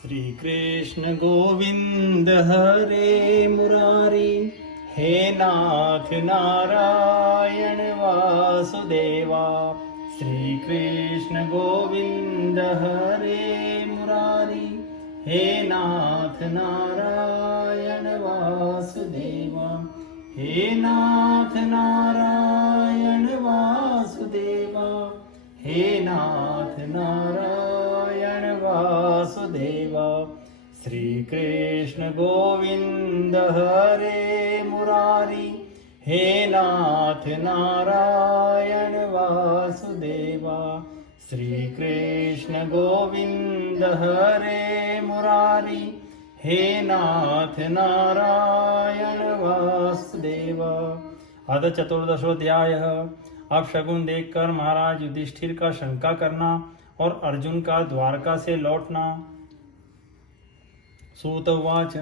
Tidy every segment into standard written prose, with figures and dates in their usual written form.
श्री कृष्ण गोविंद हरे मुरारी, हे नाथ नारायण वासुदेवा। श्री कृष्ण गोविंद हरे मुरारी, हे नाथ नारायण वासुदेवा। हे नाथ नारायण वासुदेवा, हे नाथ नारायण वासुदेवा। श्री कृष्ण गोविंद हरे मुरारी, हे नाथ नारायण वासुदेवा। श्री कृष्ण गोविंद हरे मुरारी, हे नाथ नारायण वासुदेवा। अथ चतुर्दशोध्यायः। अब शगुन देखकर महाराज युधिष्ठिर का शंका करना और अर्जुन का द्वारका से लौटना। सूत उवाच।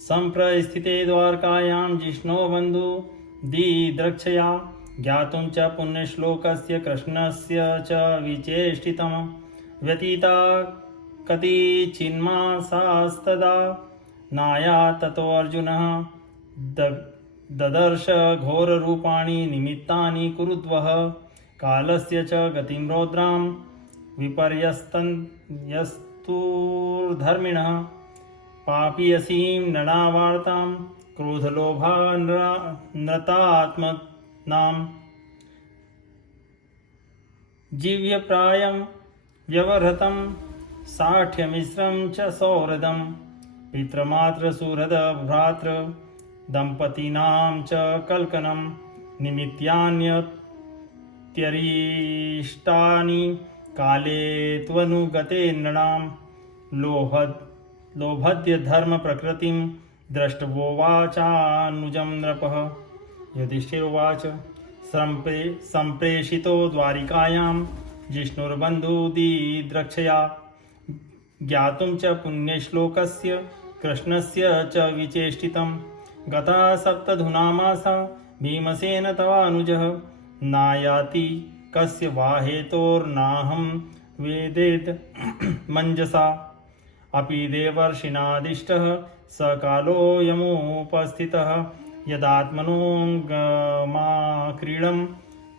संप्रस्थिते द्वारकायां जिष्णो बन्धु दिद्रक्षया, ज्ञातुं च पुण्यश्लोकस्य कृष्णस्य च विचेष्टितं। व्यतीता कतिचिन्मासास्तदा, नायात् ततो अर्जुनः ददर्श घोररूपाणि निमित्तानि कुरुद्वः। कालस्य च गतिं रौद्रां विपर्यस्तुर्धर्मिणः, पापीयसीं नरावार्तां क्रोधलोभानृतात्मनां। जीव्यप्रायं व्यवहृतं साठ्यमिश्रं च सौहृदं। पितृमातृसुहृद भ्रातृ दंपतीनां च कल्कनं। निमित्यान्यत्यरिष्टानि काले त्वनुगते नृणां। लोभद्य धर्म प्रकृतिं दृष्टवोवाचानुजं नृपः। युधिष्ठिर उवाच। संप्रेषितो द्वारिकायां जिष्णुर्बन्धुदिद्रक्षया, ज्ञातुं च पुण्यश्लोकस्य कृष्णस्य च विचेष्टितं। गता सप्तधुनामासा भीमसेन तवानुजः, नायाति कस्य वा हेतोर्नाहं वेदेत मञ्जसा। अपि देवर्षिणादिष्टः स कालो यमुपस्थितः। यदात्मनोऽङ्गमाक्रीडं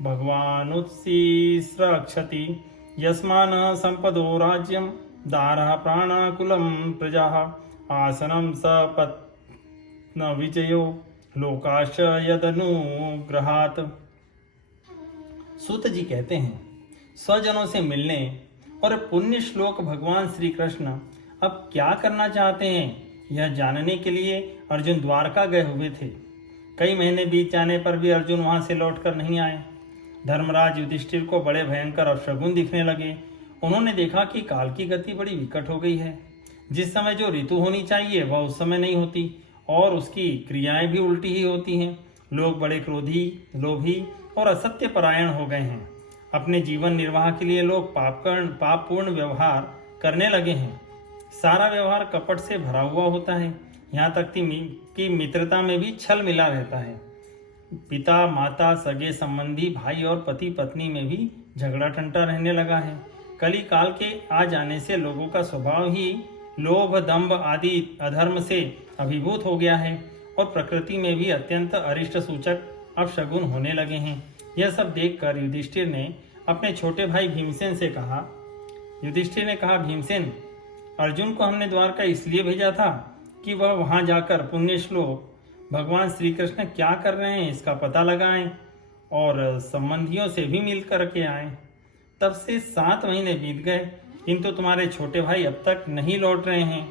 भगवानुत्सिस्रक्षति। यस्मान् सम्पदो राज्यं दारः प्राणाकुलं प्रजाः। आसनं सपत्न विजयो लोकाश्च यदनुग्रहात्। सूत जी कहते हैं, स्वजनों से मिलने और पुण्य श्लोक भगवान श्री कृष्ण अब क्या करना चाहते हैं, यह जानने के लिए अर्जुन द्वारका गए हुए थे। कई महीने बीत जाने पर भी अर्जुन वहां से लौटकर नहीं आए। धर्मराज युधिष्ठिर को बड़े भयंकर अपशगुन दिखने लगे। उन्होंने देखा कि काल की गति बड़ी विकट हो गई है। जिस समय जो ऋतु होनी चाहिए वह उस समय नहीं होती और उसकी क्रियाएं भी उल्टी ही होती हैं। लोग बड़े क्रोधी, लोभी और असत्य परायण हो गए हैं। अपने जीवन निर्वाह के लिए लोग पापपूर्ण व्यवहार करने लगे हैं। सारा व्यवहार कपट से भरा हुआ होता है। यहाँ तक कि मित्रता में भी छल मिला रहता है। पिता, माता, सगे संबंधी, भाई और पति पत्नी में भी झगड़ा टंटा रहने लगा है। कली काल के आ जाने से लोगों का स्वभाव ही लोभ, दंभ आदि अधर्म से अभिभूत हो गया है और प्रकृति में भी अत्यंत अरिष्ट सूचक अपशगुन होने लगे हैं। यह सब देखकर युधिष्ठिर ने अपने छोटे भाई भीमसेन से कहा। युधिष्ठिर ने कहा, भीमसेन, अर्जुन को हमने द्वारका इसलिए भेजा था कि वह वहां जाकर पुण्य श्लोक भगवान श्री कृष्ण क्या कर रहे हैं इसका पता लगाएं और संबंधियों से भी मिल करके आएं। तब से 7 महीने बीत गए, किंतु तुम्हारे छोटे भाई अब तक नहीं लौट रहे हैं।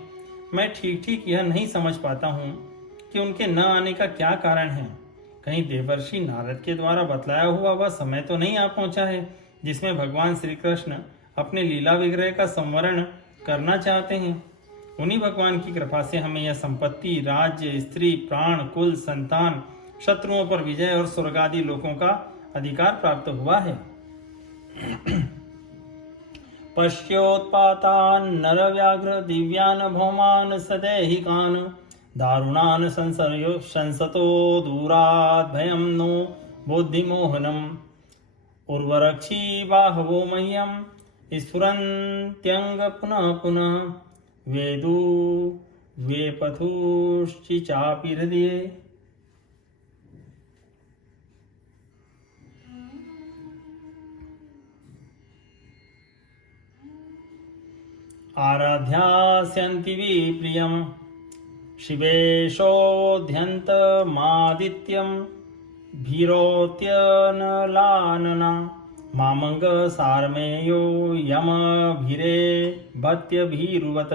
मैं ठीक ठीक यह नहीं समझ पाता हूँ कि उनके न आने का क्या कारण है। कहीं देवर्षि नारद के द्वारा बतलाया हुआ वह समय तो नहीं आ पहुंचा है जिसमें भगवान श्री कृष्ण अपने लीला विग्रह का संवरण करना चाहते हैं। उन्हीं भगवान की कृपा से हमें यह संपत्ति, राज्य, स्त्री, प्राण, कुल, संतान, शत्रुओं पर विजय और स्वर्ग आदि लोकों का अधिकार प्राप्त हुआ है। पश्योत्पातान् नरव्याघ्र दिव्यान् भौमान् सदैहिकान्, दारुणान् संसतो दूरात् भयं नो बुद्धिमोहनम्। उर्वरक्षी बाहवो मह्यं स्फुरन्त्यंग पुनः पुनः, वेदू वेपथुश्चि चापि हृदये। आराध्यास्यन्ति विप्रियं शिवेशोऽध्यन्तमादित्यं भीरोत्यनलानना मामंग सारमेयो यमभिरे भत्यभिरुवत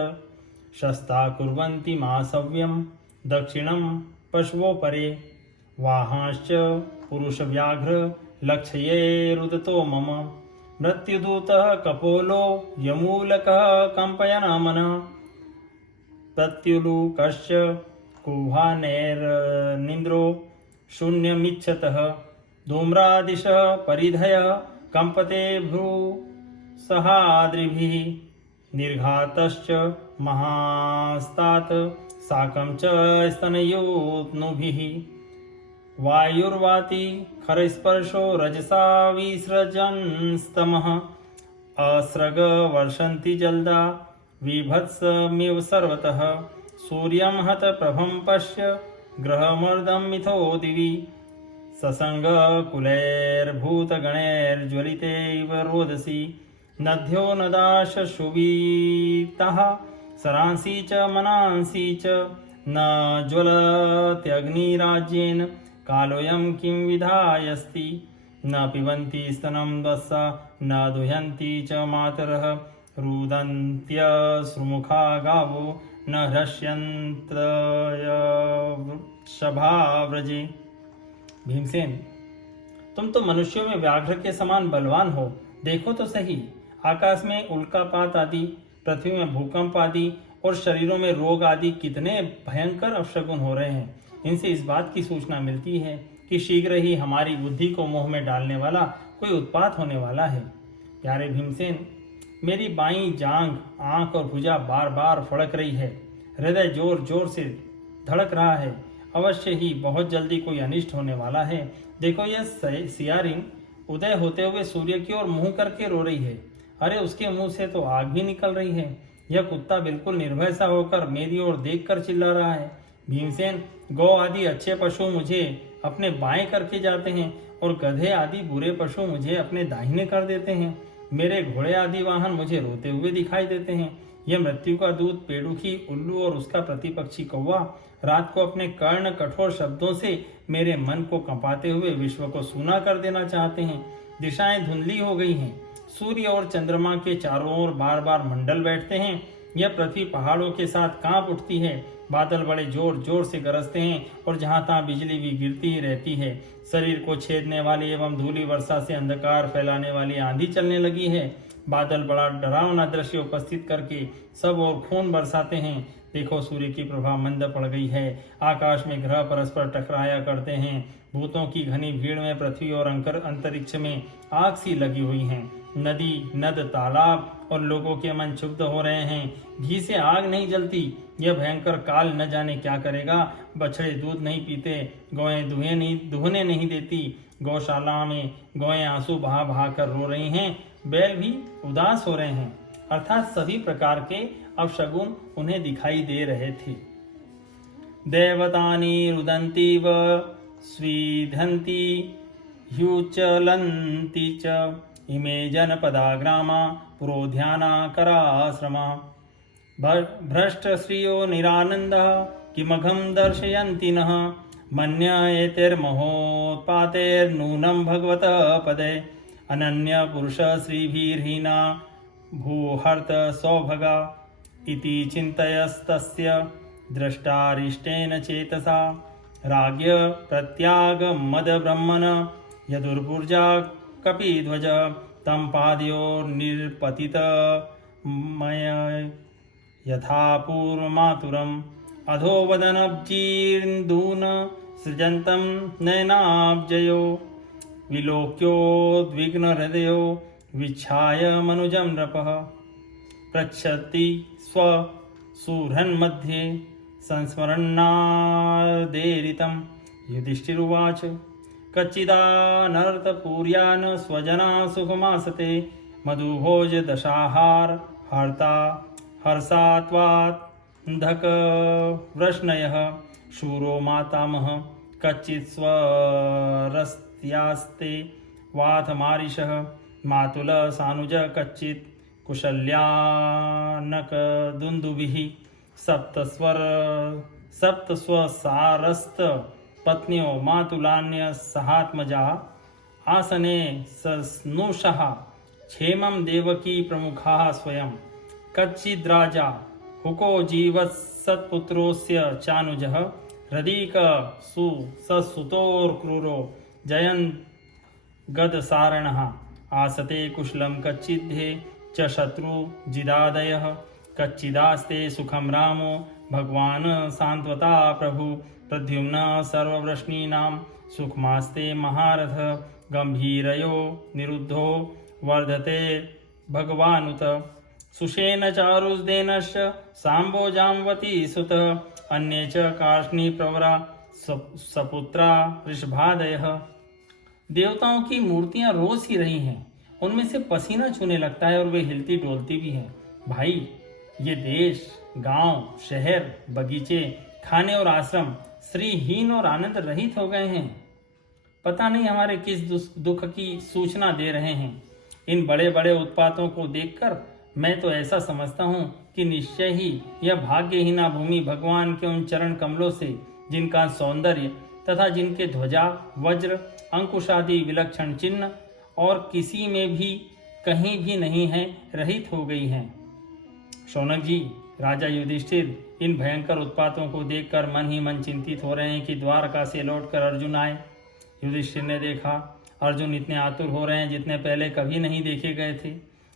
शस्ता कुर्वन्ति मासव्यं दक्षिणं पशवो परे वाहांश्च पुरुषव्याघ्र लक्ष्येरुदतो मम मृत्युदूतः कपोलो यमूलकः कम्पयनमनः प्रत्युलूकश्च कुहानेर्निन्द्रो शून्यमिच्छतः धूम्रादिशः परिधयः कंपते भ्रूसहाद्रिभिः निर्घातश्च महास्तात् साकं च स्तनयोत्नुभिः वायुर्वाति खरस्पर्शो रजसा विसृजन्स्तमः अस्रग वर्षन्ति जल्दा विभत्समिव सर्वतः सूर्यं हत प्रभं पश्य ग्रहमर्दं मिथो दिवि ससङ्गकुलैर्भूतगणैर्ज्वलिते इव रोदसी नद्यो नदाश शुभितः सरांसि च मनांसि च न ज्वलत्यग्निराज्येन कालोऽयं किं विधायस्ति न पिबन्ति स्तनं वत्सा न दुह्यन्ति च मातरः रुदन्त्यश्रुमुखा गावो न हृष्यन्त्यवृषभाव्रजे। भीमसेन, तुम तो मनुष्यों में व्याघ्र के समान बलवान हो। देखो तो सही, आकाश में उल्कापात आदि, पृथ्वी में भूकंप आदि और शरीरों में रोग आदि कितने भयंकर अपशगुन हो रहे हैं। इनसे इस बात की सूचना मिलती है कि शीघ्र ही हमारी बुद्धि को मोह में डालने वाला कोई उत्पात होने वाला है। प्यारे भीमसेन, मेरी बाईं जांघ, आंख और भुजा बार बार फड़क रही है। हृदय जोर जोर से धड़क रहा है। अवश्य ही बहुत जल्दी कोई अनिष्ट होने वाला है। देखो, यह सियारिन उदय होते हुए सूर्य की ओर मुंह करके रो रही है। अरे, उसके मुंह से तो आग भी निकल रही है। यह कुत्ता बिल्कुल निर्भय सा होकर मेरी ओर देखकर चिल्ला रहा है। भीमसेन, गौ आदि अच्छे पशु मुझे अपने बाएं करके जाते हैं और गधे आदि बुरे पशु मुझे अपने दाहिने कर देते हैं। मेरे घोड़े आदि वाहन मुझे रोते हुए दिखाई देते हैं। यह मृत्यु का दूत पेड़ुखी उल्लू और उसका प्रतिपक्षी कौवा रात को अपने कर्ण कठोर शब्दों से मेरे मन को कंपाते हुए विश्व को सूना कर देना चाहते हैं। दिशाएं धुंधली हो गई हैं। सूर्य और चंद्रमा के चारों ओर बार बार मंडल बैठते हैं। यह पृथ्वी पहाड़ों के साथ कांप उठती है। बादल बड़े जोर जोर से गरजते हैं और जहां तहां बिजली भी गिरती ही रहती है। शरीर को छेदने वाली एवं धूली वर्षा से अंधकार फैलाने वाली आंधी चलने लगी है। बादल बड़ा डरावना दृश्य उपस्थित करके सब और खून बरसाते हैं। देखो, सूर्य की प्रभा मंद पड़ गई है। आकाश में ग्रह परस्पर टकराया करते हैं। भूतों की घनी भीड़ में पृथ्वी और अंतरिक्ष में आग सी लगी हुई हैं। नदी, नद, तालाब और लोगों के मन क्षुब्ध हो रहे हैं। घी से आग नहीं जलती। यह भयंकर काल न जाने क्या करेगा। बछड़े दूध नहीं पीते, गौएं दुहने नहीं देती। गौशाला में गौएं आंसू बहा बहा कर रो रही हैं। बैल भी उदास हो रहे हैं। अर्थात सभी प्रकार के अपशगुन उन्हें दिखाई दे रहे थे। देवतानि रुदन्ति व स्विधन्ति ह्युचलन्ति च इमे जनपदा ग्रामा पुरोध्याना कराश्रमा भ्रष्ट श्रियो निरानन्दः किमघं दर्शयन्ति नः मन्य एतैर्महोत्पातैर्नूनं भगवतः पदे अनन्य पुरुष श्रीभिर्हीना भूहर्त सौभगा इति चिन्तयस्तस्य द्रष्टारिष्टेन चेतसा राज्ञ प्रत्याग मद ब्रह्मण यदुर्पुर्जा कपिध्वज तं पादयो निर्पतित मय यथा पूर्वमातुरम् अधोवदनब्जीर्दून सृजन्तं नयनाब्जयो विलोक्योद्विग्न हृदयो विच्छाय मनुजं नृपः पृच्छति स्वसुहृन्मध्ये संस्मरन्नादेरितं युधिष्ठिरुवाच कच्चिदानर्थपूर्यान् स्वजना सुखमासते मधुभोज दशाहार हर्ता हर्षात्वान्धक वृष्णयः शूरो मातामह कच्चित् स्वरस्त्यास्ते वाथ मारिषः मातुल सानुज कच्चित् कुशल्यानक दुन्दुभिः सप्तस्वसारस्त पत्न्यो मातुलान्य सहात्मजा आसने सस्नुषः क्षेमं देवकी प्रमुखाः स्वयं कच्चिद्राजा हुको जीवत्सत्पुत्रोऽस्य चानुजः हृदीक ससुतोर्क्रूरो जयन् गदसारणः आसते कुशलं कच्चिद्धे च शत्रुजिदादयः कच्चिदास्ते सुखं रामो भगवान् सान्त्वता प्रभु प्रद्युम्न सर्ववृष्णीनां सुखमास्ते महारथ गंभीरयो निरुद्धो वर्धते भगवानुत सुषेण चारुदेनश्च साम्बो जाम्बती सुतः अन्ये च कार्ष्णी प्रवरा सपुत्रा ऋषभादयः। देवताओं की मूर्तियां रोज ही रही हैं, उनमें से पसीना छूने लगता है और वे हिलती डोलती भी हैं। भाई, ये देश, गांव, शहर, बगीचे, खाने और आश्रम श्रीहीन और आनंद रहित हो गए हैं। पता नहीं हमारे किस दुख की सूचना दे रहे हैं। इन बड़े बड़े उत्पातों को देखकर मैं तो ऐसा समझता हूँ कि निश्चय ही यह भाग्यहीना भूमि भगवान के उन चरण कमलों से, जिनका सौंदर्य तथा जिनके ध्वजा, वज्र, अंकुशादि विलक्षण चिन्ह और किसी में भी कहीं भी नहीं है, रहित हो गई हैं। शौनक जी, राजा युधिष्ठिर इन भयंकर उत्पातों को देखकर मन ही मन चिंतित हो रहे हैं कि द्वारका से लौटकर अर्जुन आए। युधिष्ठिर ने देखा अर्जुन इतने आतुर हो रहे हैं जितने पहले कभी नहीं देखे गए थे।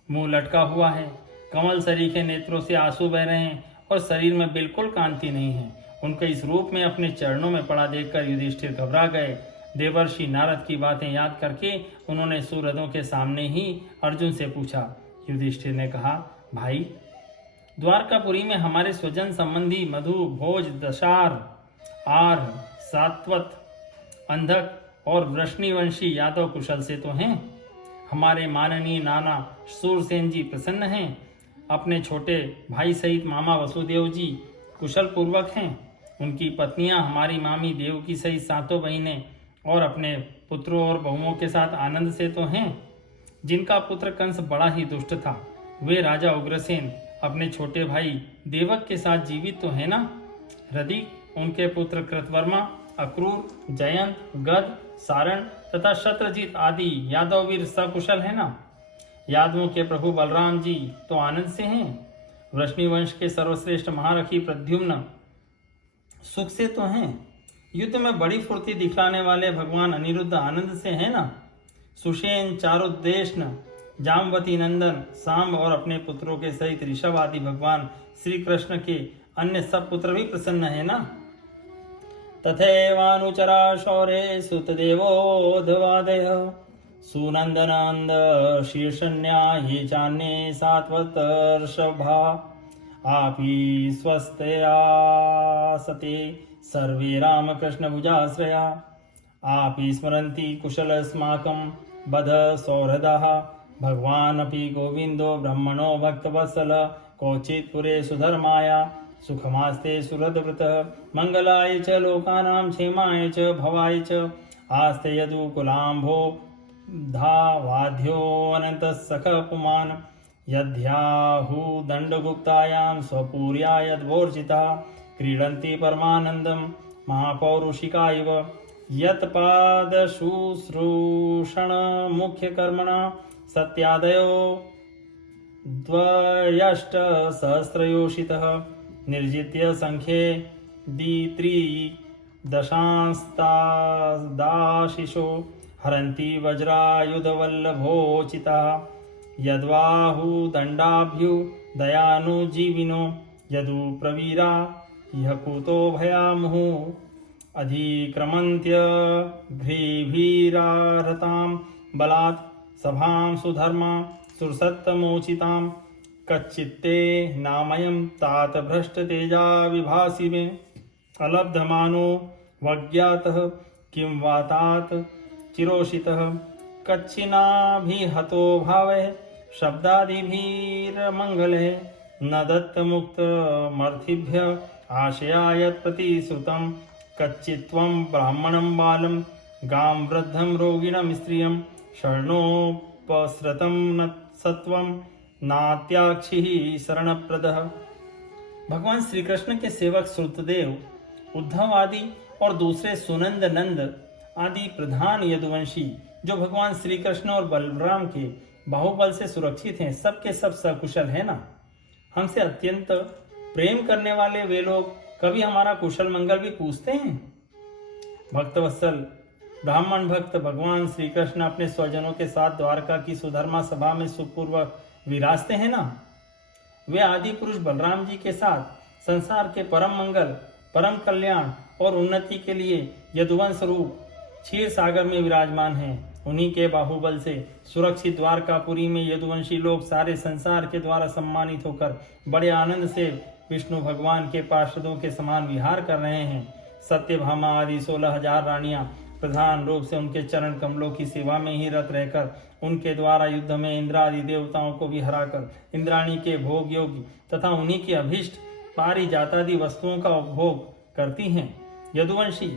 मुंह लटका हुआ है, कमल सरीखे नेत्रों से आंसू बह रहे हैं और शरीर में बिल्कुल कांति नहीं है। उनके इस रूप में अपने चरणों में पड़ा देखकर युधिष्ठिर घबरा गए। देवर्षि नारद की बातें याद करके उन्होंने सुहृदों के सामने ही अर्जुन से पूछा। युधिष्ठिर ने कहा, भाई, द्वारकापुरी में हमारे स्वजन संबंधी मधु, भोज, दशार, आर्ह, सात्वत, अंधक और वृष्णिवंशी यादव कुशल से तो हैं। हमारे माननीय नाना सूरसेन जी प्रसन्न हैं। अपने छोटे भाई सहित मामा वसुदेव जी कुशल पूर्वक हैं। उनकी पत्नियां हमारी मामी देवकी सहित सातों बहनें और अपने पुत्रों और बहुओं के साथ आनंद से तो हैं। जिनका पुत्र कंस बड़ा ही दुष्ट था, वे राजा उग्रसेन अपने छोटे भाई देवक के साथ जीवित तो है ना। हृदय उनके पुत्र कृतवर्मा, अक्रूर, जयंत, गद, सारण तथा शत्रजीत आदि यादव वीर सकुशल है ना। यादवों के प्रभु बलराम जी तो आनंद से हैं। वृष्णिवंश के सर्वश्रेष्ठ महारथी प्रद्युम्न सुख से तो हैं। युद्ध में बड़ी फुर्ती दिखलाने वाले भगवान अनिरुद्ध आनंद से है ना। सुषेण, चारुदेशन, जामवती नंदन, सांब और अपने पुत्रों के सहित ऋषभ आदि भगवान श्री कृष्ण के अन्य सब पुत्र भी प्रसन्न है ना। तथैवानुचरा शौरे सुतदेवोऽधवादयः सुनंदनंद शीर्षण्या ये चान्ये सात्वतर्षभा आपि स्वस्तया सते सर्वे रामकृष्ण भुजाश्रया आपि स्मरन्ति कुशलस्माकं बध सौहृदः भगवान् अपि गोविंदो ब्रह्मणो भक्तवत्सल क्वचित् पुरे सुधर्माया सुखमास्ते सुहृदव्रतः मंगलाय च लोकानां क्षेमाय च भवाय च आस्ते यदुकुलाम्भो धावाध्यो अनन्तः सखः पुमान् यद्याहु दण्डगुप्तायां स्वपुर्या यद्वोर्जिताः क्रीडन्ति परमानन्दं महापौरुषिका इव यत्पादशुश्रूषण मुख्यकर्मणा सत्यादयो द्वयष्टसहस्रयोषितः निर्जित्य संख्ये दशांस्तादाशिषो हरन्ति वज्रायुधवल्लभोचिता यद्वाहु दण्डाभ्यु दयानुजीविनो यदु प्रवीरा यः कुतो भयामुहु अधिक्रमन्त्य घ्रीभीरारतां बलात् सभां सुधर्मा सुरसत्तमोचितां कच्चित्ते नामयं तात भ्रष्ट तेजा विभासि मे अलब्धमानो वज्ञातः किं वा तात चिरोषितः कच्छिनाभिहतो भावः शब्दादिभिर्मङ्गलः न दत्तमुक्तमर्थिभ्य आशयायत् प्रतिश्रुतं कच्चित्त्वं ब्राह्मणं बालं गां वृद्धं रोगिणं स्त्रियं शरणोपसृतं न सत्वं नात्याक्षिः शरणप्रदः। भगवान श्री कृष्ण के सेवक श्रुतदेव, उद्धव आदि और दूसरे सुनंद नंद आदि प्रधान यदुवंशी जो भगवान श्री कृष्ण और बलराम के बाहुबल से सुरक्षित हैं, सबके सब सकुशल है ना। हमसे अत्यंत प्रेम करने वाले वे लोग कभी हमारा कुशल मंगल भी पूछते हैं। भक्तवत्सल ब्राह्मण भक्त भगवान श्री कृष्ण अपने स्वजनों के साथ द्वारका की सुधर्मा सभा में सुखपूर्वक विराजते हैं ना। वे आदि पुरुष बलराम जी के साथ संसार के परम मंगल, परम कल्याण और उन्नति के लिए यदुवंश रूप क्षीर सागर में विराजमान हैं। उन्हीं के बाहुबल से सुरक्षित द्वारकापुरी में यदुवंशी लोग सारे संसार के द्वारा सम्मानित होकर बड़े आनंद से विष्णु भगवान के पार्षदों के समान विहार कर रहे हैं। सत्यभामा आदि 16,000 रानियां प्रधान रूप से उनके चरण कमलों की सेवा में ही रत रहकर उनके द्वारा युद्ध में इंद्रादि देवताओं को भी हराकर इंद्राणी के भोग योग्य तथा उन्हीं के अभिष्ट पारिजातादि वस्तुओं का उपभोग करती हैं। यदुवंशी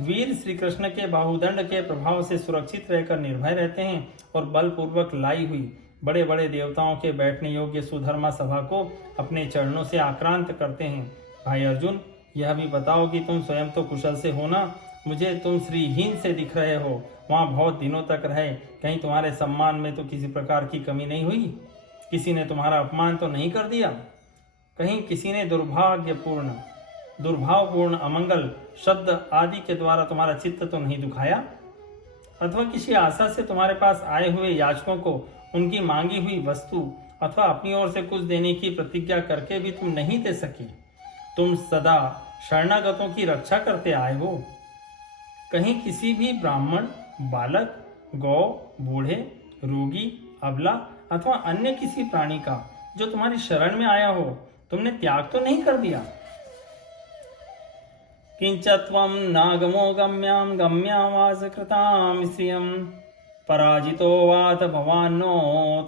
वीर श्री कृष्ण के बाहुदंड के प्रभाव से सुरक्षित रहकर निर्भय रहते हैं और बलपूर्वक लाई हुई बड़े बड़े देवताओं के बैठने योग्य सुधर्मा सभा को अपने चरणों से आक्रांत करते हैं। भाई अर्जुन, यह भी बताओ कि तुम स्वयं तो कुशल से हो ना। मुझे तुम श्रीहीन से दिख रहे हो। वहां बहुत दिनों तक रहे, कहीं तुम्हारे सम्मान में तो किसी प्रकार की कमी नहीं हुई? किसी ने तुम्हारा अपमान तो नहीं कर दिया? कहीं किसी ने दुर्भावपूर्ण अमंगल शब्द आदि के द्वारा तुम्हारा चित्त तो नहीं दुखाया? अथवा किसी आशा से तुम्हारे पास आए हुए याचकों को उनकी मांगी हुई वस्तु अथवा अपनी ओर से कुछ देने की प्रतिज्ञा करके भी तुम नहीं दे सके? तुम सदा शरणागतों की रक्षा करते आए हो। कहीं किसी भी ब्राह्मण, बालक, गौ, बूढ़े, रोगी, अबला अथवा अन्य किसी प्राणी का जो तुम्हारी शरण में आया हो तुमने त्याग तो नहीं कर दिया? किंचत्वं नागमो गम्यां गम्यावास कृतां श्रियं पराजितो वात भवान्नो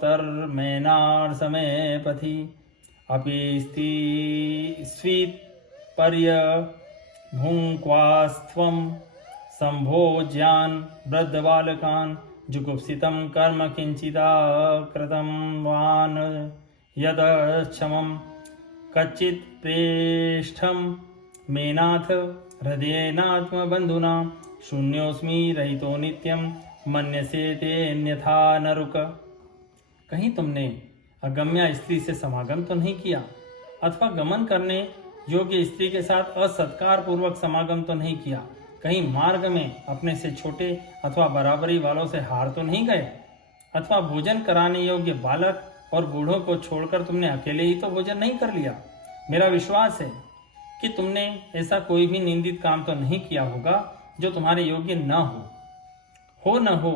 तर्मेनार समय पथि अपि स्वीत पर्य भुङ्क्वास्त्वं संभोज्यान् वृद्धबालकान् जुगुप्सितं कर्म किंचिदा कृतं वान् यदक्षमं कच्चित् प्रेष्ठं मेनाथ हृदयेनात्मबन्धुना शून्योऽस्मि रहितो नित्यं मन्यसे तेऽन्यथा नरुक। कहीं तुमने अगम्या स्त्री से समागम तो नहीं किया अथवा गमन करने योग्य स्त्री के साथ असत्कार पूर्वक समागम तो नहीं किया? कहीं मार्ग में अपने से छोटे अथवा बराबरी वालों से हार तो नहीं गए? अथवा भोजन कराने योग्य बालक और बूढ़ों को छोड़कर तुमने अकेले ही तो भोजन नहीं कर लिया? मेरा विश्वास है कि तुमने ऐसा कोई भी निंदित काम तो नहीं किया होगा जो तुम्हारे योग्य न हो न हो।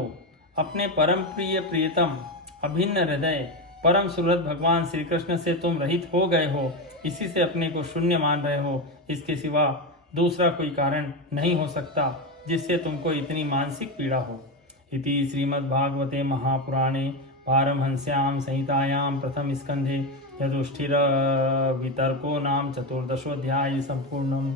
अपने परम प्रिय प्रियतम अभिन्न हृदय परम सुहृद भगवान श्री कृष्ण से तुम रहित हो गए हो, इसी से अपने को शून्य मान रहे हो। इसके सिवा दूसरा कोई कारण नहीं हो सकता जिससे तुमको इतनी मानसिक पीड़ा हो। इति श्रीमद्भागवते महापुराणे पारमहंस्यां संहितायां प्रथम स्कंधे यजुष्ठिर वितर्को नाम चतुर्दशोऽध्याय संपूर्णम्।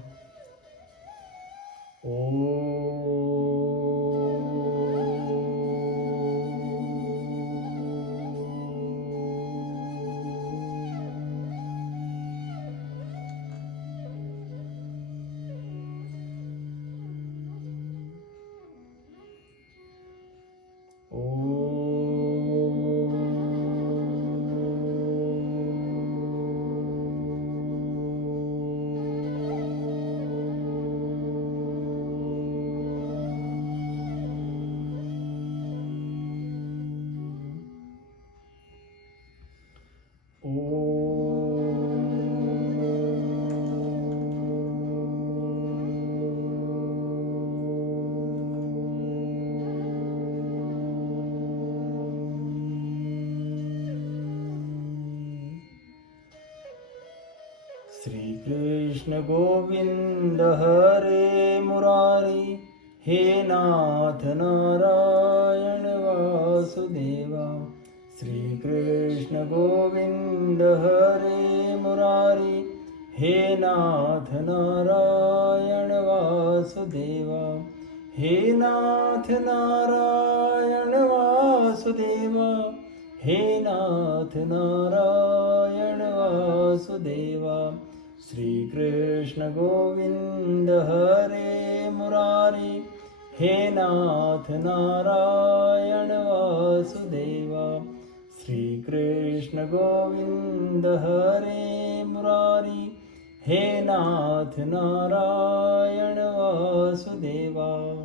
श्री कृष्ण गोविंद हरे मुरारी, हे नाथ नारायण वासुदेवा, श्री कृष्ण गोविंद हरे मुरारी, हे नाथ नारायण वासुदेवा, हे नाथ नारायण वासुदेवा, हे नाथ नारायण वासुदेवा। श्री कृष्ण गोविंद हरे मुरारी, हे नाथ नारायण वासुदेवा, श्री कृष्ण गोविंद हरे मुरारी, हे नाथ नारायण वासुदेवा।